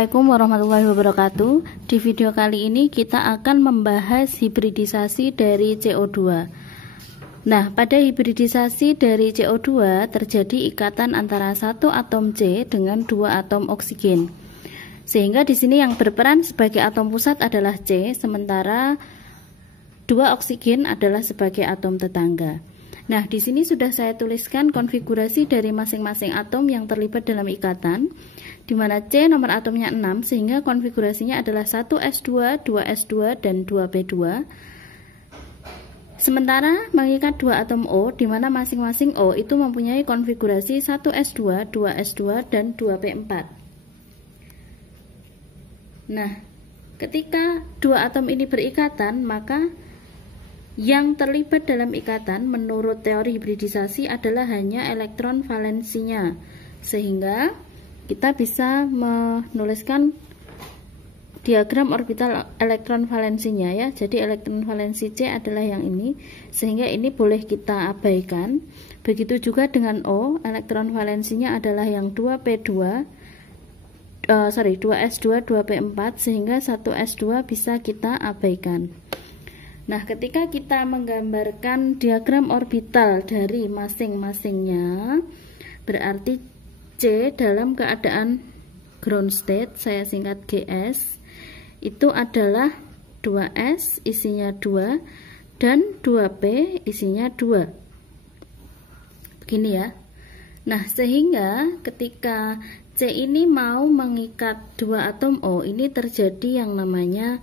Assalamualaikum warahmatullahi wabarakatuh. Di video kali ini kita akan membahas hibridisasi dari CO2. Nah, pada hibridisasi dari CO2 terjadi ikatan antara satu atom C dengan dua atom oksigen. Sehingga di sini yang berperan sebagai atom pusat adalah C, sementara dua oksigen adalah sebagai atom tetangga. Nah, di sini sudah saya tuliskan konfigurasi dari masing-masing atom yang terlibat dalam ikatan, di mana C nomor atomnya 6, sehingga konfigurasinya adalah 1s2, 2s2, dan 2p2. Sementara mengikat dua atom O, di mana masing-masing O itu mempunyai konfigurasi 1s2, 2s2, dan 2p4. Nah, ketika dua atom ini berikatan, maka yang terlibat dalam ikatan menurut teori hibridisasi adalah hanya elektron valensinya, sehingga kita bisa menuliskan diagram orbital elektron valensinya ya. Jadi elektron valensi C adalah yang ini, sehingga ini boleh kita abaikan. Begitu juga dengan O, elektron valensinya adalah yang 2s2, 2p4, sehingga 1s2 bisa kita abaikan. Nah, ketika kita menggambarkan diagram orbital dari masing-masingnya, berarti C dalam keadaan ground state, saya singkat GS, itu adalah 2S isinya 2 dan 2P isinya 2. Begini ya. Nah, sehingga ketika C ini mau mengikat dua atom O, ini terjadi yang namanya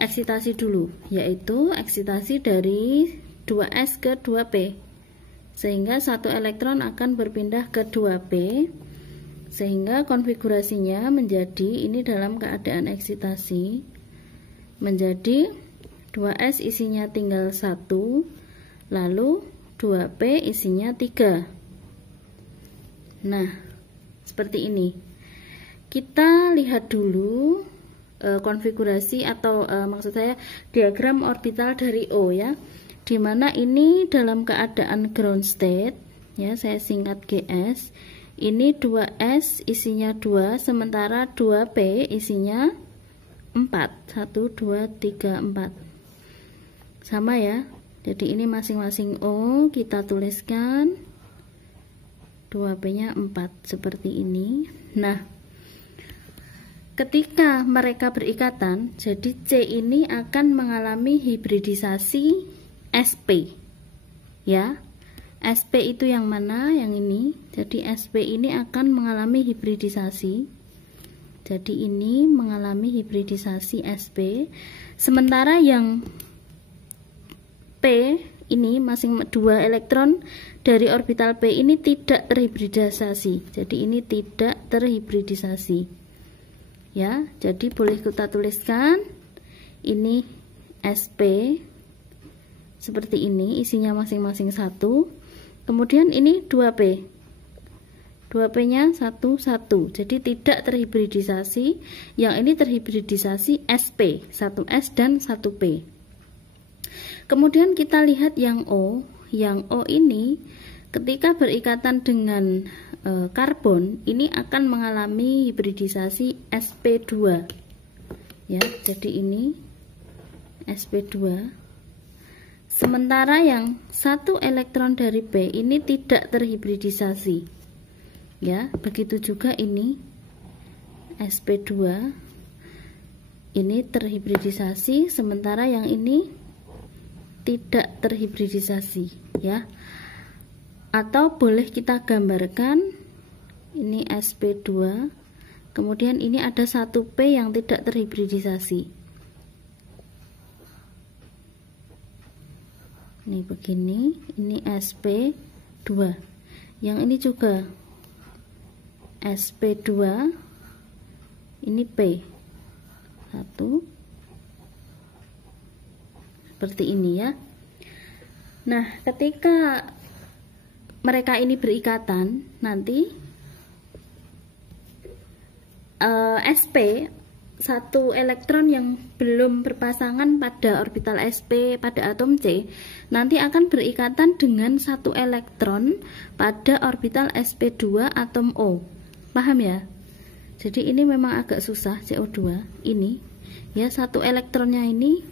eksitasi dulu, yaitu eksitasi dari 2s ke 2p, sehingga satu elektron akan berpindah ke 2p, sehingga konfigurasinya menjadi ini dalam keadaan eksitasi menjadi 2s isinya tinggal 1, lalu 2p isinya 3. Nah, seperti ini. Kita lihat dulu konfigurasi atau maksud saya diagram orbital dari O ya, dimana ini dalam keadaan ground state ya, saya singkat GS. Ini 2S isinya 2, sementara 2P isinya 4. 1, 2, 3, 4 sama ya. Jadi ini masing-masing O kita tuliskan 2P nya 4 seperti ini. Nah, ketika mereka berikatan, jadi C ini akan mengalami hibridisasi sp. Ya. Sp itu yang mana? Yang ini. Jadi sp ini akan mengalami hibridisasi. Jadi ini mengalami hibridisasi sp. Sementara yang P ini masing dua elektron dari orbital P ini tidak terhibridisasi. Jadi ini tidak terhibridisasi. Ya, jadi boleh kita tuliskan ini sp seperti ini, isinya masing-masing 1. Kemudian ini 2p. 2p nya 1, 1. Jadi tidak terhibridisasi. Yang ini terhibridisasi sp, 1s dan 1p. Kemudian kita lihat yang O. Yang O ini ketika berikatan dengan karbon, ini akan mengalami hibridisasi sp2 ya. Jadi ini sp2, sementara yang satu elektron dari P ini tidak terhibridisasi ya. Begitu juga ini sp2, ini terhibridisasi, sementara yang ini tidak terhibridisasi ya. Atau boleh kita gambarkan ini sp2, kemudian ini ada 1p yang tidak terhibridisasi. Ini begini, ini sp2. Yang ini juga sp2, ini p 1, seperti ini ya. Nah, ketika mereka ini berikatan, nanti sp, satu elektron yang belum berpasangan pada orbital sp pada atom C, nanti akan berikatan dengan satu elektron pada orbital sp2 atom O. Paham ya? Jadi ini memang agak susah CO2 ini ya, satu elektronnya ini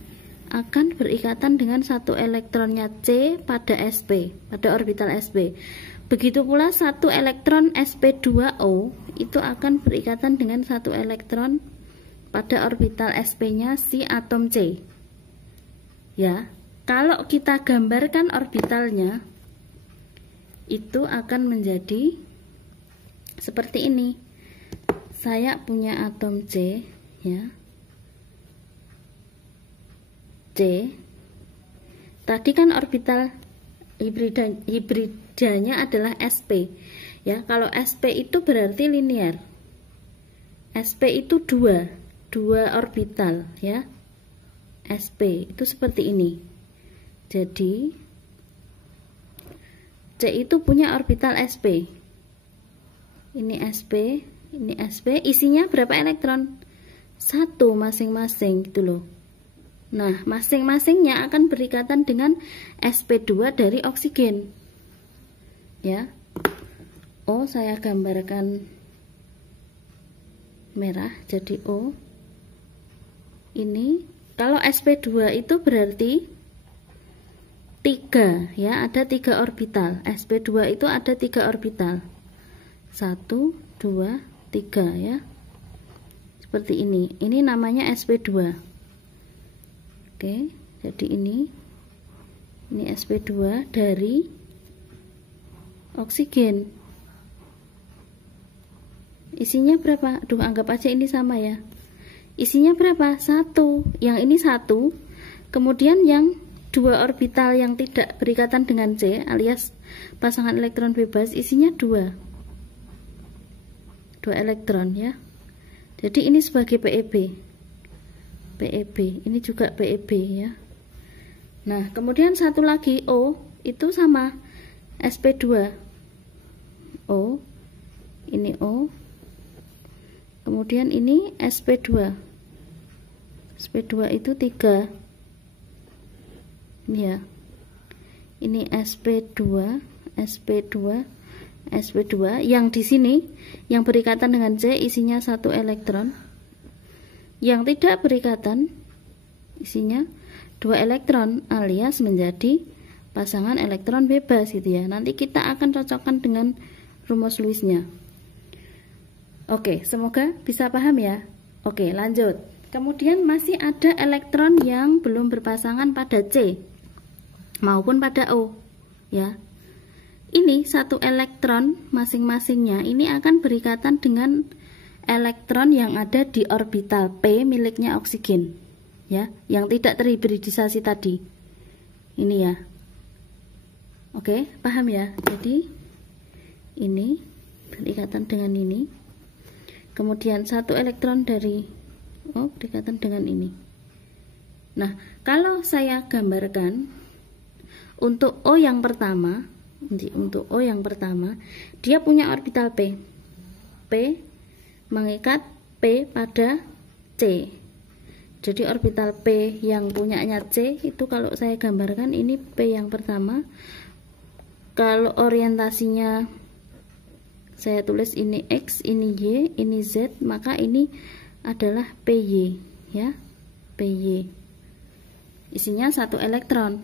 akan berikatan dengan satu elektronnya C pada sp, pada orbital sp. Begitu pula satu elektron sp2o itu akan berikatan dengan satu elektron pada orbital sp-nya si atom C. Ya, kalau kita gambarkan orbitalnya itu akan menjadi seperti ini. Saya punya atom C ya. C. Tadi kan orbital hibridanya adalah sp. Ya, kalau sp itu berarti linear. Sp itu dua orbital ya. Sp itu seperti ini. Jadi C itu punya orbital sp. Ini sp, ini sp. Isinya berapa elektron? 1 masing-masing gitu loh. Nah, masing-masingnya akan berikatan dengan sp2 dari oksigen. Ya. O saya gambarkan merah jadi O. Ini kalau sp2 itu berarti 3 ya, ada 3 orbital. sp2 itu ada 3 orbital. 1 2 3 ya. Seperti ini. Ini namanya sp2. Oke, jadi ini sp2 dari oksigen. Isinya berapa? Aduh, anggap aja ini sama ya. Isinya berapa? 1. Yang ini 1. Kemudian yang 2 orbital yang tidak berikatan dengan C alias pasangan elektron bebas isinya 2 elektron ya. Jadi ini sebagai PEB. Ini juga PEB ya. Nah, kemudian satu lagi O itu sama sp2. O, ini O. Kemudian ini sp2. sp2 itu 3. Ini ya. Ini sp2 yang di sini yang berikatan dengan C isinya 1 elektron. Yang tidak berikatan isinya 2 elektron alias menjadi pasangan elektron bebas gitu ya. Nanti kita akan cocokkan dengan rumus Lewis-nya. Oke, semoga bisa paham ya. Oke, lanjut. Kemudian masih ada elektron yang belum berpasangan pada C maupun pada O ya. Ini 1 elektron masing-masingnya ini akan berikatan dengan elektron yang ada di orbital P miliknya oksigen ya, yang tidak terhibridisasi tadi. Ini ya. Oke, paham ya? Jadi ini berikatan dengan ini. Kemudian 1 elektron dari O berikatan dengan ini. Nah, kalau saya gambarkan untuk O yang pertama, dia punya orbital P. P mengikat P pada C. Jadi orbital P yang punyanya C itu kalau saya gambarkan ini P yang pertama. Kalau orientasinya saya tulis ini X, ini Y, ini Z, maka ini adalah PY ya. PY. Isinya 1 elektron.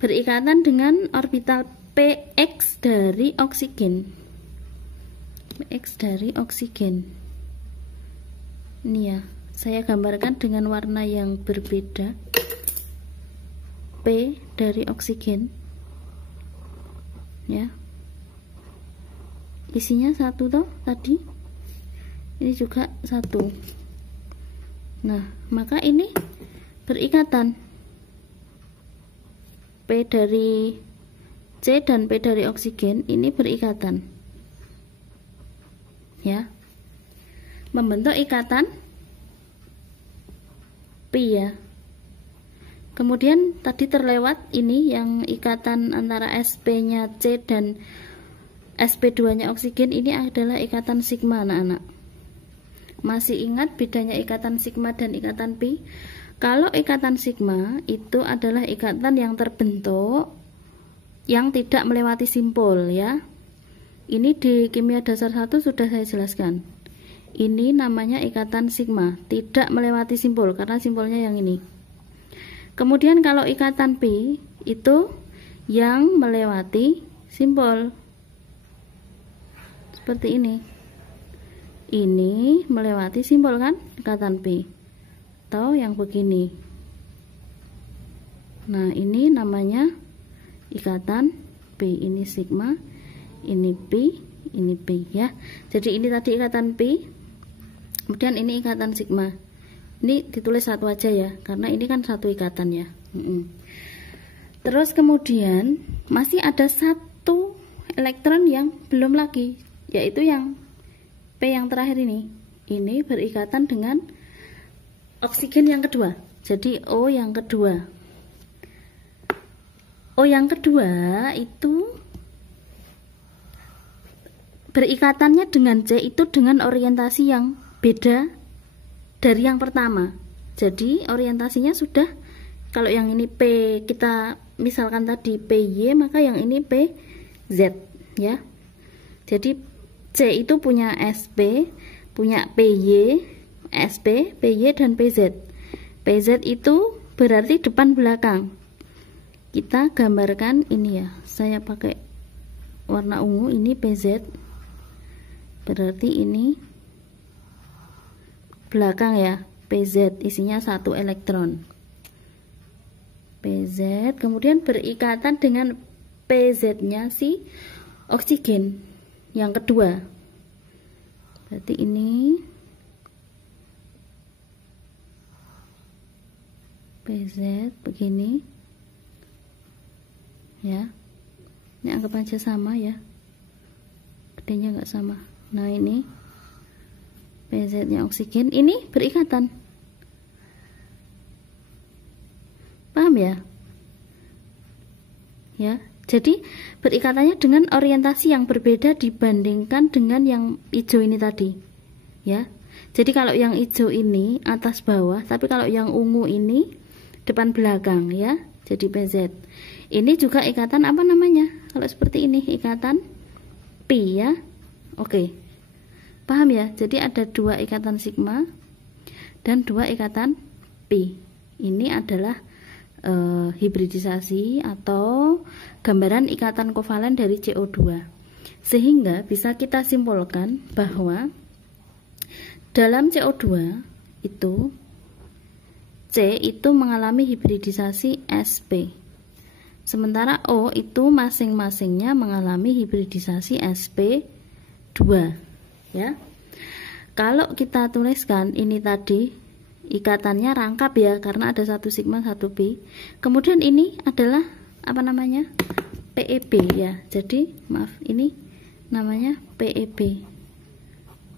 Berikatan dengan orbital PX dari oksigen. PX dari oksigen. Ini ya, saya gambarkan dengan warna yang berbeda. P dari oksigen. Ya. Isinya 1 toh tadi. Ini juga 1. Nah, maka ini berikatan. P dari C dan P dari oksigen ini berikatan ya, membentuk ikatan pi ya. Kemudian tadi terlewat ini yang ikatan antara sp nya C dan sp2 nya oksigen, ini adalah ikatan sigma anak-anak. Masih ingat bedanya ikatan sigma dan ikatan pi? Kalau ikatan sigma itu adalah ikatan yang terbentuk yang tidak melewati simpul ya. Ini di kimia dasar 1 sudah saya jelaskan. Ini namanya ikatan sigma, tidak melewati simpul karena simpulnya yang ini. Kemudian kalau ikatan P itu yang melewati simpul. Seperti ini. Ini melewati simpul kan, ikatan P. Atau yang begini. Nah, ini namanya ikatan P. Ini sigma, ini P, ini P ya. Jadi ini tadi ikatan P. Kemudian ini ikatan sigma. Ini ditulis satu aja ya, karena ini kan satu ikatan ya. Terus kemudian masih ada satu elektron yang belum lagi, yaitu yang P yang terakhir ini. Ini berikatan dengan oksigen yang kedua. Jadi O yang kedua. O yang kedua itu berikatannya dengan C itu dengan orientasi yang beda dari yang pertama. Jadi orientasinya sudah, kalau yang ini P kita misalkan tadi PY, maka yang ini PZ ya. Jadi C itu punya SP, punya PY, SP, PY dan PZ. PZ itu berarti depan belakang. Kita gambarkan ini ya. Saya pakai warna ungu, ini PZ. Berarti ini belakang ya. PZ isinya satu elektron. PZ kemudian berikatan dengan PZ-nya si oksigen yang kedua. Berarti ini PZ begini ya. Ini anggap aja sama ya, gedenya nggak sama. Nah, ini PZ nya oksigen, ini berikatan. Paham ya? Ya. Jadi berikatannya dengan orientasi yang berbeda dibandingkan dengan yang hijau ini tadi ya. Jadi kalau yang hijau ini atas bawah, tapi kalau yang ungu ini depan belakang ya. Jadi PZ. Ini juga ikatan apa namanya? Kalau seperti ini ikatan Pi ya. Oke. Paham ya? Jadi ada dua ikatan sigma dan dua ikatan Pi. Ini adalah hibridisasi atau gambaran ikatan kovalen dari CO2, sehingga bisa kita simpulkan bahwa dalam CO2 itu C itu mengalami hibridisasi sp, sementara O itu masing-masingnya mengalami hibridisasi sp2 ya. Kalau kita tuliskan ini tadi ikatannya rangkap ya, karena ada satu sigma satu P. Kemudian ini adalah apa namanya, PEB ya. Jadi maaf, ini namanya PEB.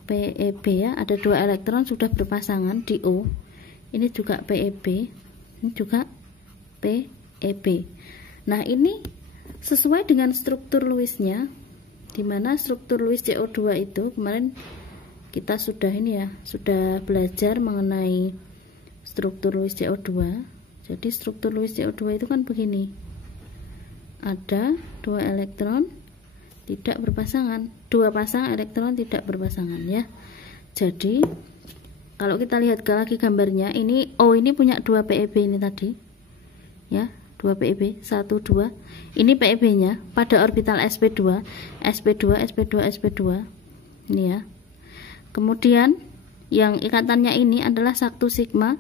PEB ya, ada dua elektron sudah berpasangan di O. Ini juga PEB, ini juga PEB. Nah, ini sesuai dengan struktur Lewisnya, dimana struktur Lewis CO2 itu kemarin kita sudah ini ya, sudah belajar mengenai struktur Lewis CO2. Jadi struktur Lewis CO2 itu kan begini. Ada dua elektron tidak berpasangan, dua pasang elektron tidak berpasangan ya. Jadi kalau kita lihat lagi gambarnya, ini O ini punya dua PEB ini tadi. Ya, dua PEB, 1 2. Ini PEB-nya pada orbital sp2, sp2, sp2, sp2. Ini ya. Kemudian yang ikatannya ini adalah satu sigma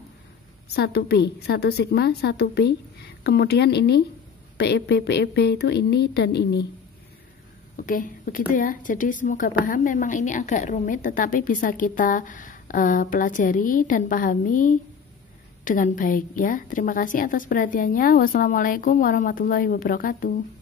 1 pi, satu sigma 1 pi. Kemudian ini PEB itu ini dan ini. Oke, begitu ya. Jadi semoga paham. Memang ini agak rumit, tetapi bisa kita pelajari dan pahami dengan baik ya. Terima kasih atas perhatiannya. Wassalamualaikum warahmatullahi wabarakatuh.